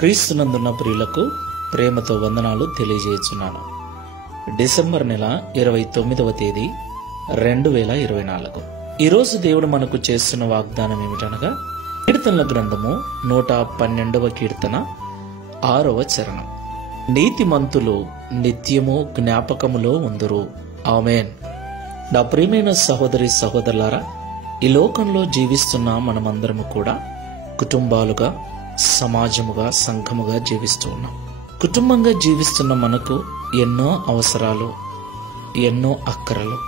క్రీస్తునందున్న ప్రియులకు ప్రేమతో వందనాలు తెలియజేస్తున్నాను. డిసెంబర్ నెల 29వ తేదీ 2024. ఈరోజు దేవుడు మనకు చేస్తున్న వాగ్దానం ఏమిటనగా, కీర్తనల గ్రంథము 112వ కీర్తన 6వ చరణం. నీతిమంతులు నిత్యము జ్ఞాపకములో ఉందురు. ఆమేన్. నా ప్రియమైన సహోదరి సహోదరులారా, ఈ లోకంలో జీవిస్తున్న మనమందరము కూడా కుటుంబాలుగా, సమాజముగా, సంఘముగా జీవిస్తూ ఉన్నాం. కుటుంబంగా జీవిస్తున్న మనకు ఎన్నో అవసరాలు, ఎన్నో అక్కరలు.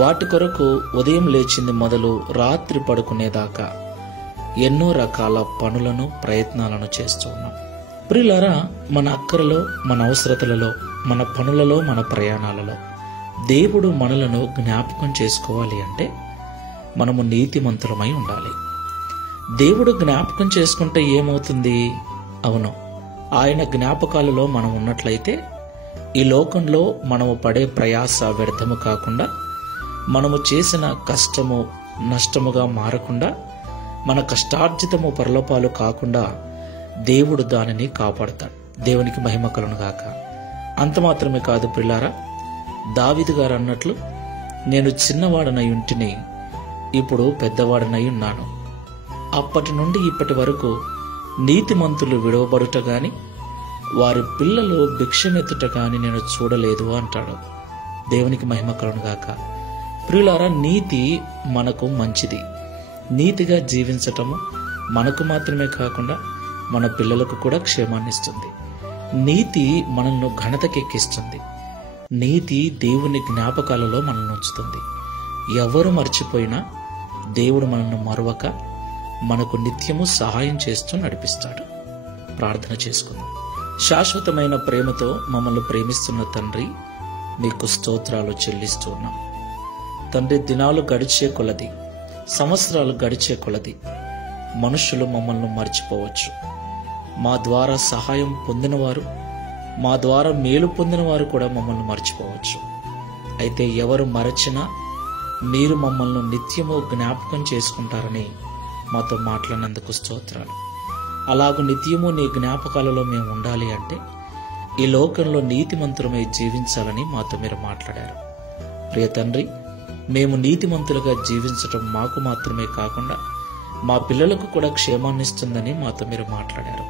వాటి కొరకు ఉదయం లేచింది మొదలు రాత్రి పడుకునేదాకా ఎన్నో రకాల పనులను, ప్రయత్నాలను చేస్తూ ఉన్నాం. ప్రియులారా, మన అక్కరలో, మన అవసరతలలో, మన పనులలో, మన ప్రయాణాలలో దేవుడు మనలను జ్ఞాపకం చేసుకోవాలి అంటే మనము నీతిమంతులమై ఉండాలి. దేవుడు జ్ఞాపకం చేసుకుంటే ఏమవుతుంది? అవును, ఆయన జ్ఞాపకాలలో మనం ఉన్నట్లయితే ఈ లోకంలో మనము పడే ప్రయాస వ్యర్థము కాకుండా, మనము చేసిన కష్టము నష్టముగా మారకుండా, మన కష్టార్జితము పరలోపాలు కాకుండా దేవుడు దానిని కాపాడుతాడు. దేవునికి మహిమ కలుగును గాక. అంత మాత్రమే కాదు ప్రియులారా, దావీదు గారు అన్నట్లు, నేను చిన్నవాడనై ఉంటిని, ఇప్పుడు పెద్దవాడనై ఉన్నాను. అప్పటి నుండి ఇప్పటి వరకు నీతిమంతులు విడవబడుట గాని, వారి పిల్లలు భిక్షమెత్తుట గాని నేను చూడలేదు అంటాడు. దేవునికి మహిమ కలుగును గాక. ప్రియులారా, నీతి మనకు మంచిది. నీతిగా జీవించటము మనకు మాత్రమే కాకుండా మన పిల్లలకు కూడా క్షేమాన్ని ఇస్తుంది. నీతి మనల్ని ఘనతకెక్కిస్తుంది. నీతి దేవుని జ్ఞాపకాలలో మనల్ని ఉంచుతుంది. ఎవరు మర్చిపోయినా దేవుడు మనల్ని మరవక మనకు నిత్యము సహాయం చేస్తూ నడిపిస్తాడు. ప్రార్థన చేసుకుందాం. శాశ్వతమైన ప్రేమతో మమ్మల్ని ప్రేమిస్తున్న తండ్రి, నీకు స్తోత్రాలు చెల్లిస్తూ ఉన్నాం. తండ్రి, దినాలు గడిచే కొలది, సంవత్సరాలు గడిచే కొలది మనుషులు మమ్మల్ని మర్చిపోవచ్చు. మా ద్వారా సహాయం పొందినవారు, మా ద్వారా మేలు పొందిన వారు కూడా మమ్మల్ని మర్చిపోవచ్చు. అయితే ఎవరు మరచినా మీరు మమ్మల్ని నిత్యము జ్ఞాపకం చేసుకుంటారని మాతో మాట్లాడినందుకు స్తోత్రాలు. అలాగూ నిత్యము నీ జ్ఞాపకాలలో మేము ఉండాలి అంటే ఈ లోకంలో నీతిమంతులమై జీవించాలని మాతో మీరు మాట్లాడారు. ప్రియ తండ్రి, మేము నీతిమంతులుగా జీవించటం మాకు మాత్రమే కాకుండా మా పిల్లలకు కూడా క్షేమాన్నిస్తుందని మాతో మీరు మాట్లాడారు.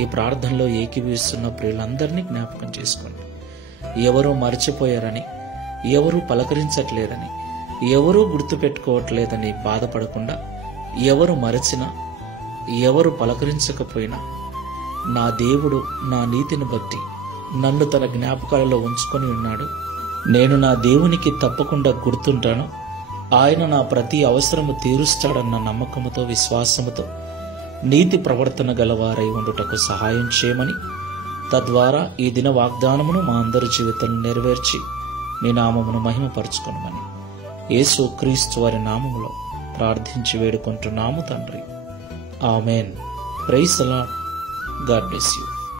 ఈ ప్రార్థనలో ఏకీభవిస్తున్న ప్రియులందరినీ జ్ఞాపకం చేసుకోండి. ఎవరూ మర్చిపోయారని, ఎవరూ పలకరించట్లేదని, ఎవరూ గుర్తుపెట్టుకోవట్లేదని బాధపడకుండా, ఎవరు మరచినా, ఎవరు పలకరించకపోయినా నా దేవుడు నా నీతిని బట్టి నన్ను తన జ్ఞాపకాలలో ఉంచుకొని ఉన్నాడు. నేను నా దేవునికి తప్పకుండా గుర్తుంటాను. ఆయన నా ప్రతి అవసరము తీరుస్తాడన్న నమ్మకముతో, విశ్వాసముతో నీతి ప్రవర్తన గలవారై ఉండుటకు సహాయం చేయమని, తద్వారా ఈ దిన వాగ్దానమును మా అందరి జీవితంలో నెరవేర్చి నీ నామమును మహిమపరచుకొనమని యేసు క్రీస్తు వారి నామములో ప్రార్థించి వేడుకుంటున్నాము తండ్రి. Amen. Praise the lord. God bless you.